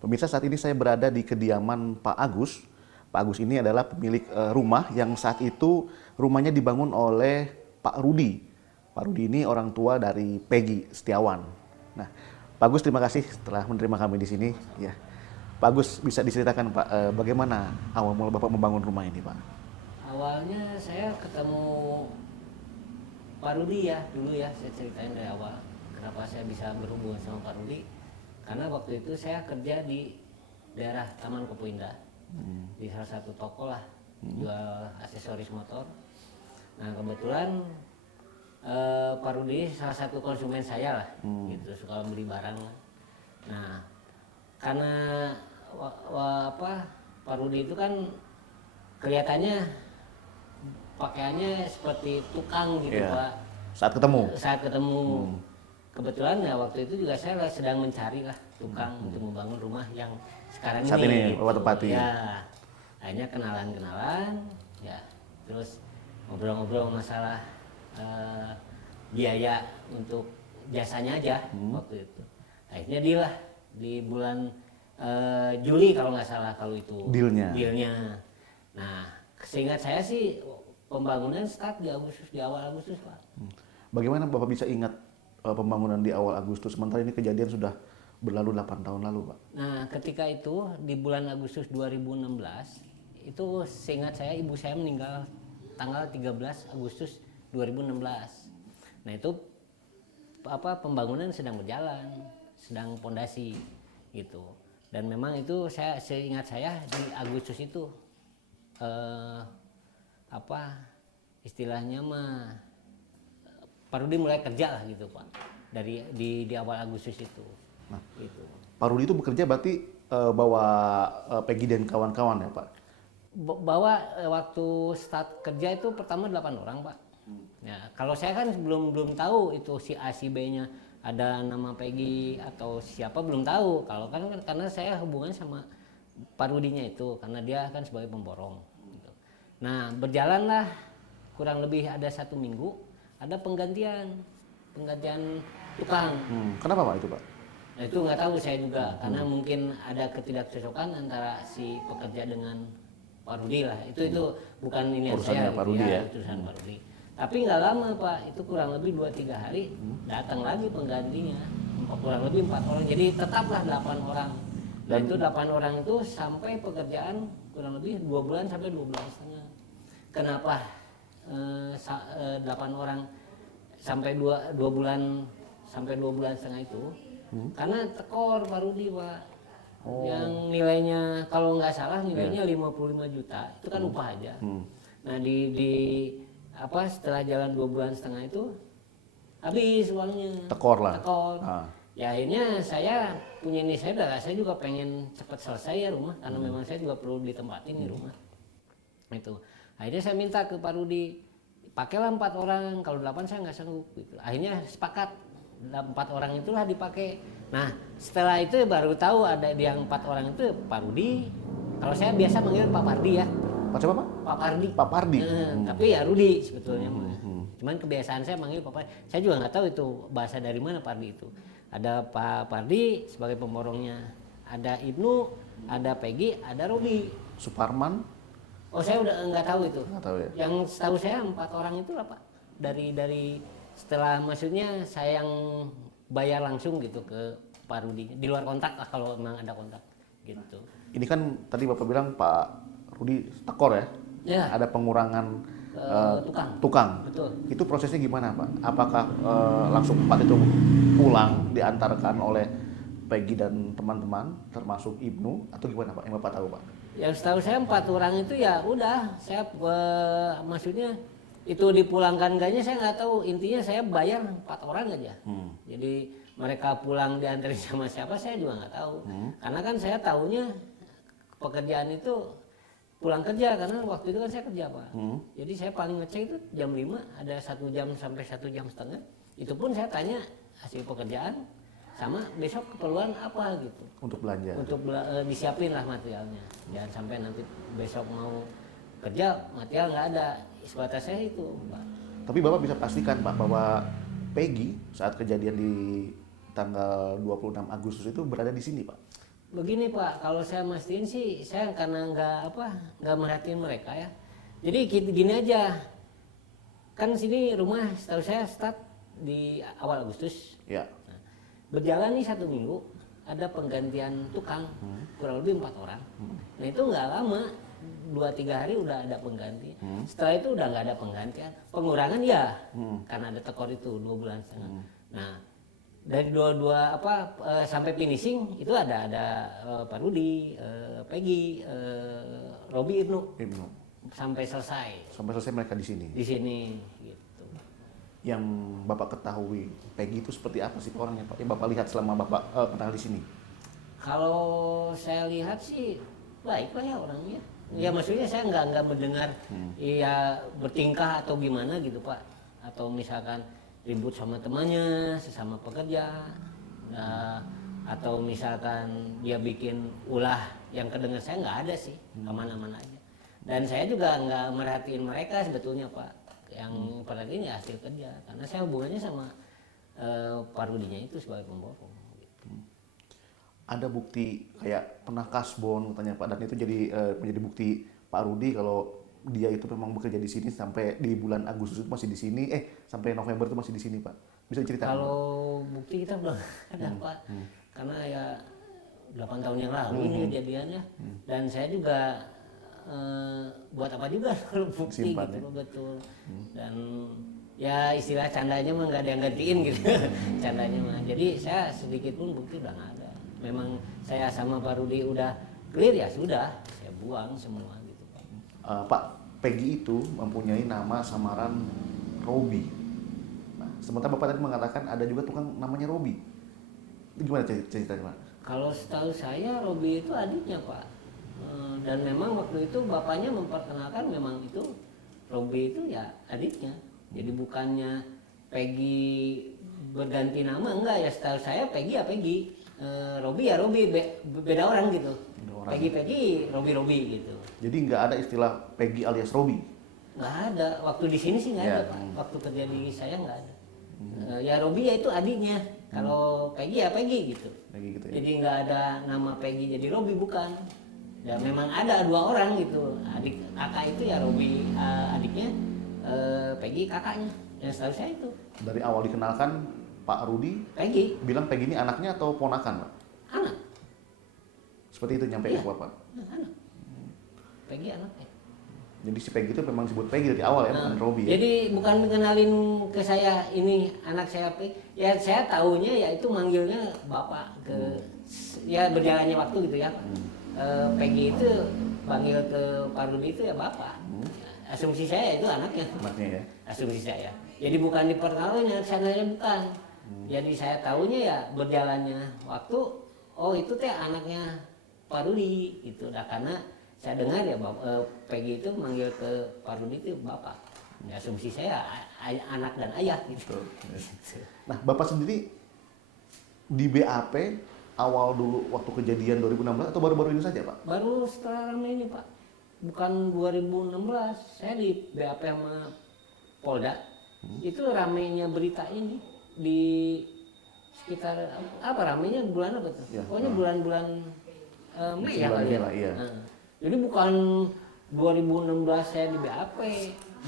Pemirsa, saat ini saya berada di kediaman Pak Agus. Pak Agus ini adalah pemilik rumah yang saat itu rumahnya dibangun oleh Pak Rudi. Pak Rudi ini orang tua dari Peggy Setiawan. Nah, Pak Agus, terima kasih telah menerima kami di sini. Ya, Pak Agus, bisa diceritakan Pak, bagaimana awal mula Bapak membangun rumah ini, Pak? Awalnya saya ketemu Pak Rudi ya, dulu ya, saya ceritain dari awal kenapa saya bisa berhubungan sama Pak Rudi. Karena waktu itu saya kerja di daerah Taman Kupu Indah, di salah satu toko lah, jual aksesoris motor. Nah kebetulan Pak Rudi salah satu konsumen saya lah, gitu, suka beli barang lah. Nah karena Pak Rudi itu kan kelihatannya pakaiannya seperti tukang gitu, Iya. Pak. Saat ketemu? Saat ketemu. Kebetulan ya waktu itu juga saya sedang mencari lah tukang untuk membangun rumah yang sekarang Saat ini gitu. Bapak tempati. Ya, akhirnya kenalan, ya terus ngobrol-ngobrol masalah biaya untuk jasanya aja waktu itu. Akhirnya deal lah di bulan Juli kalau nggak salah kalau itu. Dealnya. Nah, seingat saya sih pembangunan start di Agustus, di awal Agustus, Pak. Bagaimana Bapak bisa ingat pembangunan di awal Agustus, sementara ini kejadian sudah berlalu 8 tahun lalu, Pak? Nah, ketika itu di bulan Agustus 2016, itu seingat saya ibu saya meninggal tanggal 13 Agustus 2016. Nah, itu pembangunan sedang berjalan, sedang pondasi gitu. Dan memang itu saya seingat saya di Agustus itu istilahnya mah Pak Rudi mulai kerja lah gitu, Pak, dari di awal Agustus itu. Nah, gitu. Pak Rudi itu bekerja berarti bawa Peggy dan kawan-kawan ya, Pak? Bahwa waktu start kerja itu pertama 8 orang, Pak. Ya, kalau saya kan belum tahu itu si A si B-nya ada nama Peggy atau siapa, belum tahu. Kalau kan karena saya hubungan sama Pak Rudinya itu karena dia kan sebagai pemborong gitu. Nah, berjalanlah kurang lebih ada 1 minggu, ada penggantian tukang. Kenapa Pak itu, Pak? Nah, itu nggak tahu saya juga karena mungkin ada ketidakcocokan antara si pekerja dengan Pak Rudi lah. Itu bukan ini Urusannya saya Pak Rudi ya. urusan Pak Rudi. Tapi nggak lama, Pak, itu kurang lebih 2-3 hari datang lagi penggantinya, kurang lebih 4 orang, jadi tetaplah 8 orang. Dan itu 8 orang itu sampai pekerjaan kurang lebih 2 bulan sampai 2 bulan setengah. Kenapa 8 orang sampai 2 bulan sampai 2 bulan setengah itu? Karena tekor Pak Rudi, Pak. Yang nilainya kalau nggak salah nilainya 55 juta, itu kan upah aja. Nah setelah jalan 2 bulan setengah itu habis uangnya. Tekor lah. Ya akhirnya saya punya ini, saya juga pengen cepat selesai ya rumah, karena memang saya juga perlu ditempatin di rumah. Itu akhirnya saya minta ke Pak Rudi, pakailah 4 orang, kalau 8 saya nggak sanggup gitu. Akhirnya sepakat 4 orang itulah dipakai. Nah setelah itu baru tahu ada yang 4 orang itu Pak Rudi. Kalau saya biasa manggil Pak Pardi ya. Pak siapa, Pak? Pak Pardi. Pak Pardi. Tapi ya Rudi sebetulnya. Cuman kebiasaan saya manggil Pak Pardi. Saya juga nggak tahu itu bahasa dari mana Pardi itu. Ada Pak Pardi sebagai pemborongnya, ada Ibnu, ada Peggy, ada Rudi. Suparman? Oh saya udah nggak tahu itu. Nggak tahu ya. Yang setahu saya 4 orang itu lah, Pak. Dari setelah maksudnya saya yang bayar langsung gitu ke Pak Rudi. Di luar kontak lah kalau memang ada kontak gitu. Ini kan tadi Bapak bilang Pak Rudi tekor ya? Ya. Ada pengurangan tukang. Betul. Itu prosesnya gimana, Pak? Apakah langsung 4 itu pulang diantarkan oleh Peggy dan teman-teman termasuk Ibnu atau gimana, Pak? Yang Bapak tahu, Pak? Yang setahu saya 4 orang itu ya udah, saya maksudnya itu dipulangkan enggaknya saya nggak tahu, intinya saya bayar 4 orang aja. Jadi mereka pulang diantarin sama siapa saya juga nggak tahu. Karena kan saya tahunya pekerjaan itu pulang kerja, karena waktu itu kan saya kerja, Pak. Jadi saya paling ngecek itu jam 5, ada 1 jam sampai 1 jam setengah. Itu pun saya tanya hasil pekerjaan sama besok keperluan apa gitu. Untuk belanja? Untuk disiapin lah materialnya. Jangan sampai nanti besok mau kerja material nggak ada. Sebatas saya itu, Pak. Tapi Bapak bisa pastikan, Pak, bahwa Peggy saat kejadian di tanggal 26 Agustus itu berada di sini, Pak? Begini Pak, kalau saya mastiin sih, saya karena nggak merhatiin mereka ya. Jadi gini aja, kan sini rumah setahu saya start di awal Agustus. Ya. Nah, berjalan nih 1 minggu, ada penggantian tukang, kurang lebih 4 orang. Nah itu nggak lama, 2-3 hari udah ada pengganti. Setelah itu udah nggak ada penggantian, pengurangan ya, karena ada tekor itu 2 bulan setengah. Nah dari sampai finishing itu ada Pak Rudi, Peggy, Robi, Ibnu sampai selesai. Sampai selesai mereka di sini. Di sini gitu. Yang Bapak ketahui Peggy itu seperti apa sih orangnya Pak? Yang Bapak lihat selama Bapak pernah di sini? Kalau saya lihat sih baik lah ya orangnya. Ya maksudnya saya nggak mendengar ya bertingkah atau gimana gitu Pak. Atau misalkan ribut sama temannya, sesama pekerja, atau misalkan dia bikin ulah yang kedengar saya nggak ada sih, aman-aman aja. Dan saya juga nggak merhatiin mereka sebetulnya Pak, yang perhatiin ya hasil kerja, karena saya hubungannya sama Pak Rudinya itu sebagai pemborong. Gitu. Ada bukti kayak pernah kasbon katanya Pak, dan itu jadi menjadi bukti Pak Rudi kalau dia itu memang bekerja di sini sampai di bulan Agustus itu masih di sini, sampai November itu masih di sini Pak. Bisa ceritakan? Kalau bukti kita udah ada Pak, karena ya 8 tahun yang lalu ini kejadiannya, dan saya juga buat apa juga kalau bukti Simpan, gitu ya? loh, betul. Dan ya istilah candanya mah nggak ada yang gantiin gitu, candanya mah. Jadi saya sedikit pun bukti udah nggak ada. Memang saya sama Pak Rudi udah clear ya sudah, saya buang semua. Pak, Peggy itu mempunyai nama samaran Robi. Nah, sementara Bapak tadi mengatakan ada juga tukang namanya Robi. Itu gimana ceritanya Pak? Kalau setahu saya Robi itu adiknya Pak. Dan memang waktu itu bapaknya memperkenalkan memang itu Robi itu ya adiknya. Jadi bukannya Peggy berganti nama, enggak ya, setahu saya Peggy ya Peggy. Robi ya Robi, beda orang gitu. Peggy, Robi gitu. Jadi nggak ada istilah Peggy alias Robi? Nggak ada, waktu di sini sih nggak ada Pak. Waktu kerja di saya nggak ada. Ya Robi ya itu adiknya. Kalau Peggy ya Peggy gitu. Gitu ya? Jadi nggak ada nama Peggy jadi Robi, bukan. Ya memang ada 2 orang gitu. Adik kakak itu ya Robi adiknya, Peggy kakaknya. Yang setahu saya itu. Dari awal dikenalkan Pak Rudi Peggy. bilang Peggy ini anaknya atau ponakan Pak? Anak. Seperti itu nyampe ke Bapak? Anak. Peggy anaknya. Jadi si Peggy itu memang disebut Peggy dari awal ya, bukan Robi ya? Jadi bukan kenalin ke saya ini anak saya Peggy. Ya saya tahunya ya itu manggilnya bapak ke ya berjalannya waktu gitu ya. Peggy itu panggil ke Pak Rudi itu ya bapak. Asumsi saya itu anaknya. Anaknya ya? Asumsi saya. Jadi bukan diperkenalkan sananya bukan. Jadi saya tahunya ya berjalannya waktu, oh itu teh anaknya Pak Rudi gitu. Nah, karena saya dengar ya Peggy itu manggil ke Pak Rudi itu bapak. Ya, asumsi saya anak dan ayah gitu. Nah, Bapak sendiri di BAP awal dulu waktu kejadian 2016 atau baru-baru ini saja Pak? Baru setelah ramai ini Pak. Bukan 2016, saya di BAP sama Polda. Itu ramainya berita ini di sekitar apa ramainya bulan apa tuh? Ya, Pokoknya bulan-bulan Mei ya kali ya. Iya. Jadi bukan 2016 saya di BAP,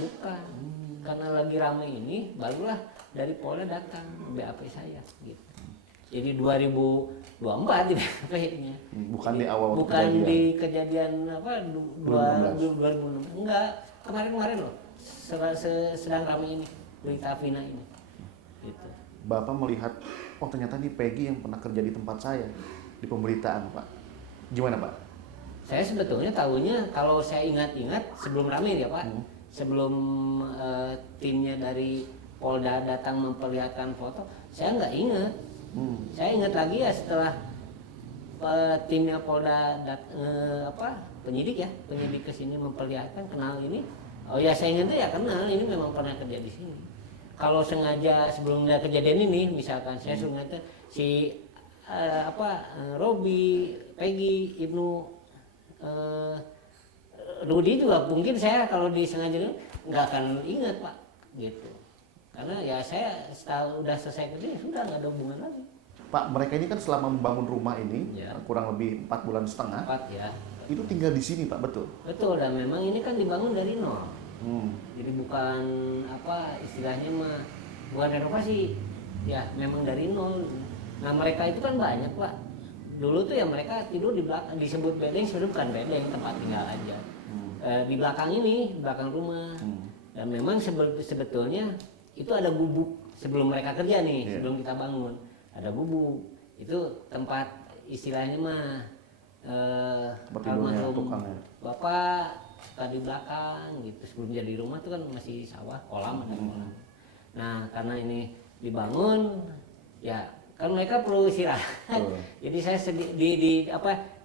bukan. Karena lagi ramai ini, barulah dari Polda datang BAP saya gitu. Jadi 2024 di BAP-nya. Bukan di awal Bukan kejadian. di kejadian apa 2016. Enggak, kemarin-kemarin loh. Sedang ramai ini berita Vina ini. Gitu. Bapak melihat, oh ternyata ini Peggy yang pernah kerja di tempat saya di pemberitaan Pak. Gimana Pak? Saya sebetulnya tahunya kalau saya ingat-ingat sebelum ramai ya Pak, sebelum timnya dari Polda datang memperlihatkan foto, saya nggak ingat. Saya ingat lagi ya setelah timnya Polda penyidik kesini memperlihatkan kenal ini. Oh ya saya ingat ya kenal, ini memang pernah kerja di sini. Kalau sengaja sebelum ada kejadian ini, misalkan saya sengaja si Robi, Peggy, Ibnu, Rudi juga mungkin saya kalau disengaja nggak akan ingat Pak, gitu. Karena ya saya udah selesai kerja sudah nggak ada hubungan lagi. Pak, mereka ini kan selama membangun rumah ini Ya. kurang lebih 4 bulan setengah, Tempat ya. itu tinggal di sini Pak, betul? Betul, dan memang ini kan dibangun dari nol. Hmm. Jadi bukan apa istilahnya mah bukan renovasi. Ya, memang dari nol. Nah, mereka itu kan banyak, Pak. Dulu tuh ya mereka tidur di belakang, disebut bedeng, sebenarnya bukan bedeng, tempat tinggal aja. Di belakang ini, di belakang rumah. Dan memang sebetulnya itu ada gubuk sebelum mereka kerja nih, sebelum kita bangun. Ada gubuk. Itu tempat istilahnya mah Tidurnya tukangnya. Bapak tadi belakang gitu. Sebelum jadi rumah tuh kan masih sawah, kolam ada kolam. Nah, karena ini dibangun ya kan mereka perlu istirahat. Jadi saya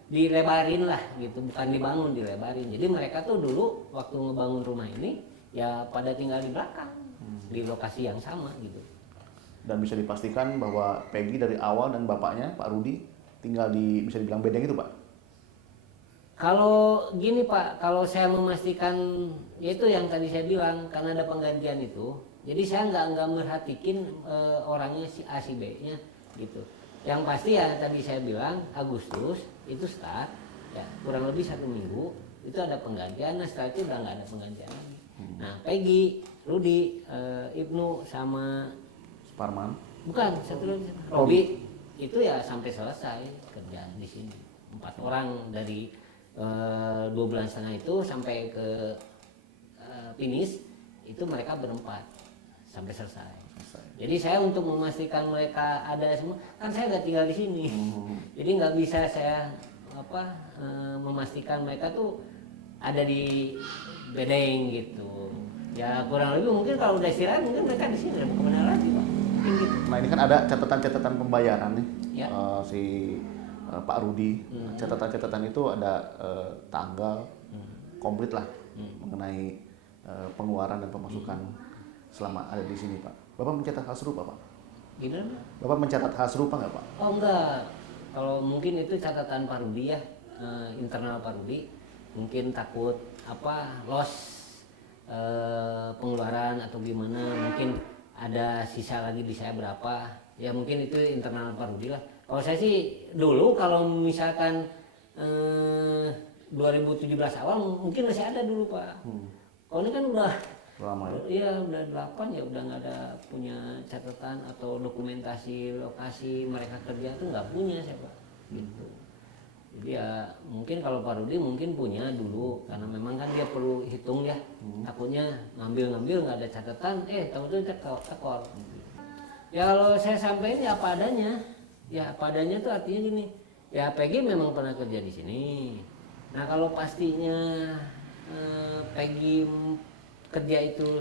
dilebarin lah gitu, bukan dibangun, dilebarin. Jadi mereka tuh dulu waktu ngebangun rumah ini ya pada tinggal di belakang, di lokasi yang sama gitu. Dan bisa dipastikan bahwa Peggy dari awal dan bapaknya Pak Rudi tinggal di, bisa dibilang bedeng itu Pak? Kalau gini Pak, kalau saya memastikan yaitu yang tadi saya bilang karena ada penggantian itu, jadi saya nggak merhatikin orangnya si A si B-nya gitu. Yang pasti ya tadi saya bilang Agustus itu start ya kurang lebih 1 minggu itu ada penggantian. Nah setelah itu udah nggak ada penggantian lagi. Nah Peggy, Rudi, Ibnu sama Suparman? bukan satu lagi Robi itu ya sampai selesai kerjaan di sini 4 orang dari 2 bulan setengah itu sampai ke finish itu mereka berempat sampai selesai. Jadi saya untuk memastikan mereka ada semua, kan saya nggak tinggal di sini, jadi nggak bisa saya memastikan mereka tuh ada di bedeng gitu. Ya kurang lebih mungkin kalau udah istirahat mungkin mereka di sini, mau kemana lagi Pak? Mungkin gitu. Nah ini kan ada catatan-catatan pembayaran nih, Ya. si Pak Rudi. Catatan-catatan itu ada tanggal komplit lah mengenai pengeluaran dan pemasukan selama ada di sini Pak. Bapak mencatat hal serupa Pak? Gimana? Bapak mencatat hal serupa nggak Pak? Oh enggak, kalau mungkin itu catatan Pak Rudi ya, internal Pak Rudi. Mungkin takut loss pengeluaran atau gimana, mungkin ada sisa lagi di saya berapa. Ya mungkin itu internal Pak Rudi lah. Kalau saya sih dulu kalau misalkan 2017 awal mungkin masih ada dulu Pak. Kalau ini kan udah Lama ya? iya udah 8 ya udah nggak ada punya catatan atau dokumentasi lokasi mereka kerja tuh nggak punya saya Pak gitu. Jadi ya mungkin kalau Pak Rudi mungkin punya dulu karena memang kan dia perlu hitung ya, takutnya ngambil nggak ada catatan tahu-tahu tekor. Ya kalau saya sampaikan ya apa adanya. Ya apa adanya tuh artinya gini, ya Peggy memang pernah kerja di sini. Nah kalau pastinya Peggy kerja itu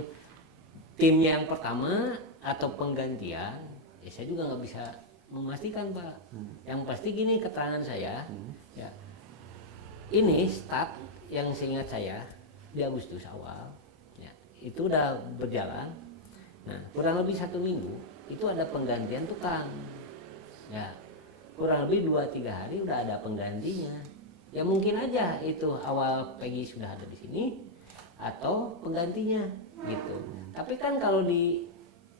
tim yang pertama atau penggantian, ya saya juga nggak bisa memastikan Pak. Yang pasti gini keterangan saya, ya ini start yang seingat saya di Agustus awal, ya, itu udah berjalan. Nah kurang lebih 1 minggu itu ada penggantian tukang. Ya, kurang lebih 2-3 hari udah ada penggantinya. Ya mungkin aja itu awal Peggy sudah ada di sini atau penggantinya gitu. Tapi kan kalau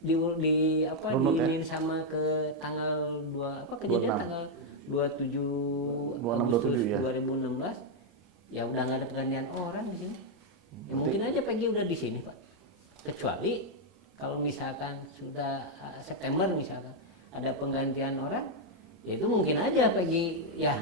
diinin sama ke tanggal 2 kejadian 26. tanggal 27 26, Agustus 27 ya. 2016 ya udah nggak ada penggantian orang di sini. Ya, mungkin aja Peggy udah di sini Pak. Kecuali kalau misalkan sudah September misalkan ada penggantian orang, ya itu mungkin aja Peggy ya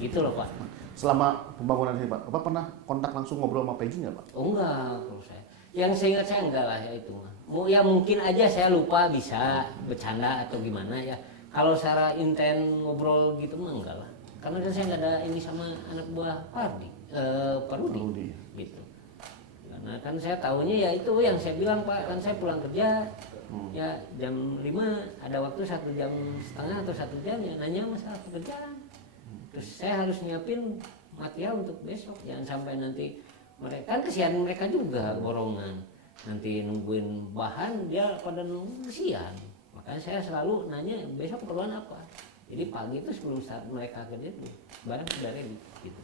gitu loh Pak. Selama pembangunan ini Pak, Bapak pernah kontak langsung ngobrol sama Peggy nggak Pak? Oh enggak kalau saya. Yang seingat saya enggak lah ya itu mah. Ya mungkin aja saya lupa bisa bercanda atau gimana ya. Kalau secara inten ngobrol gitu mah enggak lah. Karena kan saya nggak ada ini sama anak buah Pak Rudi. Gitu. Karena kan saya tahunya ya itu yang saya bilang Pak, kan saya pulang kerja ya jam 5 ada waktu 1,5 jam atau 1 jam ya nanya masalah pekerjaan. Terus saya harus nyiapin material untuk besok, jangan sampai nanti mereka kan kesian mereka juga borongan nanti nungguin bahan dia pada nunggu kesian. Makanya saya selalu nanya besok keperluan apa. Jadi pagi itu sebelum saat mereka kerja tuh barang sudah ready gitu.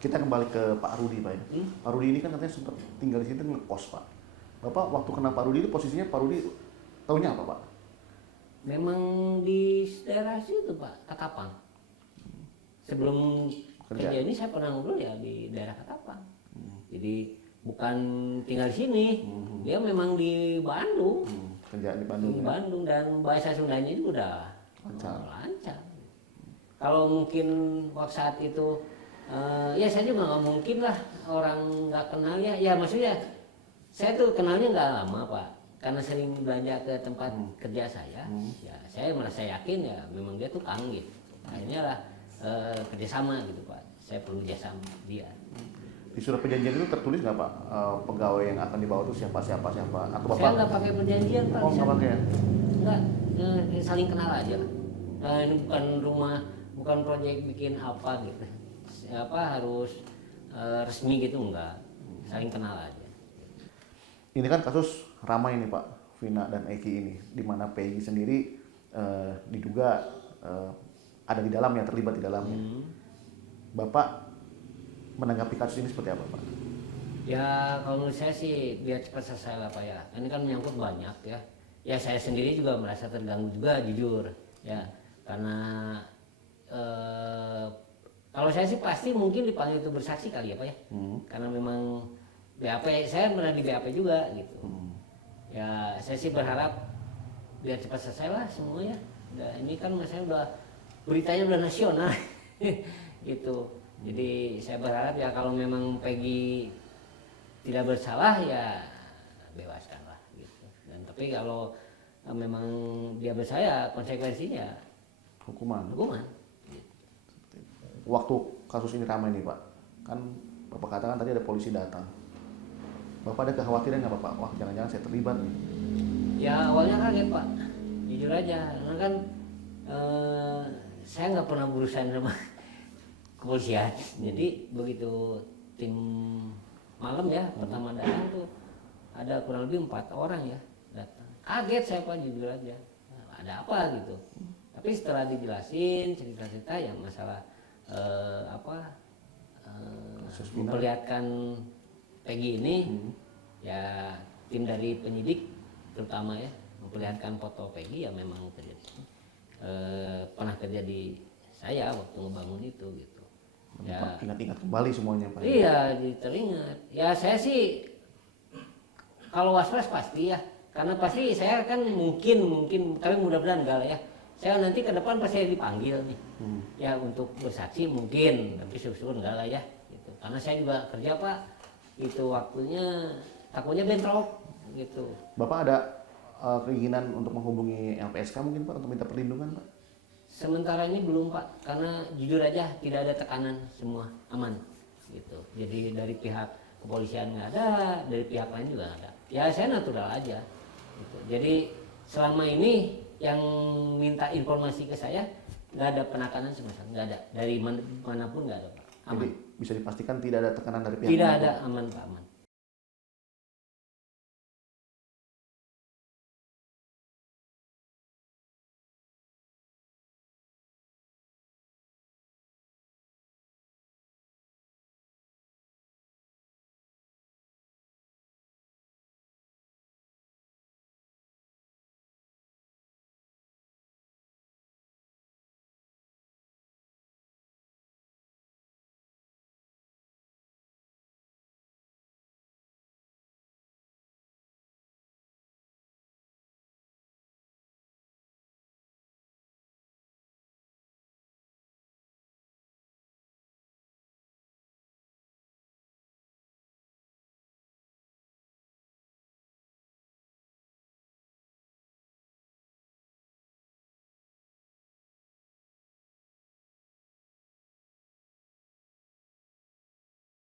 Kita kembali ke Pak Rudi Pak ya. Pak Rudi ini kan katanya sempat tinggal di sini ngekos Pak. Bapak waktu kenal Pak Rudi itu posisinya Pak Rudi taunya apa Pak? Memang di daerah situ Pak, Katapang. Sebelum kerja ini saya pernah ngobrol ya di daerah Katapang. Jadi bukan tinggal di sini, dia memang di Bandung. Kerja di Bandung. Di Ya? Bandung, dan bahasa Sundanya juga udah lancar. Kalau mungkin waktu saat itu, ya saya juga nggak mungkin lah orang nggak kenal ya. Ya maksudnya saya tuh kenalnya nggak lama Pak, karena sering belanja ke tempat kerja saya. Ya saya merasa yakin ya memang dia tukang gitu. Akhirnya lah kerjasama gitu Pak. Saya perlu jasa dia. Di surat perjanjian itu tertulis nggak Pak, pegawai yang akan dibawa itu siapa? Atau Bapak? Saya nggak pakai perjanjian Pak. Oh nggak pakai ya? Nggak, saling kenal aja. Ini bukan rumah, bukan proyek bikin apa gitu. Apa harus resmi gitu, enggak. Saling kenal aja. Ini kan kasus ramai nih Pak, Vina dan Eki ini, di mana Peggy sendiri diduga ada di dalamnya, terlibat di dalamnya. Bapak menanggapi kasus ini seperti apa Pak? Ya kalau menurut saya sih biar cepat selesai lah Pak ya. Ini kan menyangkut banyak ya. Ya saya sendiri juga merasa terganggu juga jujur ya. Karena kalau saya sih pasti mungkin dipanggil itu bersaksi kali ya Pak ya. Karena memang BAP, saya pernah di BAP juga gitu. Ya saya sih berharap biar cepat selesai lah semuanya. Ini kan masalahnya udah, beritanya udah nasional gitu. Jadi saya berharap ya kalau memang Peggy tidak bersalah ya bebaskanlah gitu. Dan tapi kalau memang dia bersalah, konsekuensinya Hukuman. Waktu kasus ini ramai nih Pak, kan Bapak katakan tadi ada polisi datang. Bapak ada kekhawatiran nggak Bapak? Wah jangan-jangan saya terlibat nih. Ya awalnya kaget Pak, jujur aja, karena kan saya nggak pernah berurusan sama kepolisian. Jadi begitu tim malam ya pertama datang tuh ada kurang lebih 4 orang ya datang. Kaget saya Pak, jujur aja. Ada apa gitu. Tapi setelah dijelasin cerita-cerita yang masalah memperlihatkan Peggy ini, ya tim dari penyidik terutama ya memperlihatkan foto Peggy ya memang pernah kerja di saya waktu ngebangun itu gitu. Ya, Ingat-ingat kembali semuanya Pak. Iya, teringat. Ya saya sih kalau was-was pasti ya, karena pasti saya kan mungkin tapi mudah-mudahan enggak lah ya. Saya nanti ke depan pasti dipanggil nih, ya untuk bersaksi mungkin, tapi syukur enggak lah ya. Gitu. Karena saya juga kerja Pak, itu waktunya takutnya bentrok gitu. Bapak ada keinginan untuk menghubungi LPSK mungkin Pak untuk minta perlindungan Pak? Sementara ini belum Pak, karena jujur aja tidak ada tekanan, semua aman gitu. Jadi dari pihak kepolisian nggak ada, dari pihak lain juga nggak ada. Ya saya natural aja. Gitu. Jadi selama ini yang minta informasi ke saya nggak ada penekanan sama sekali, nggak ada, dari manapun nggak ada Pak. Aman. Jadi bisa dipastikan tidak ada tekanan dari pihak Tidak manapun? ada, aman Pak, aman.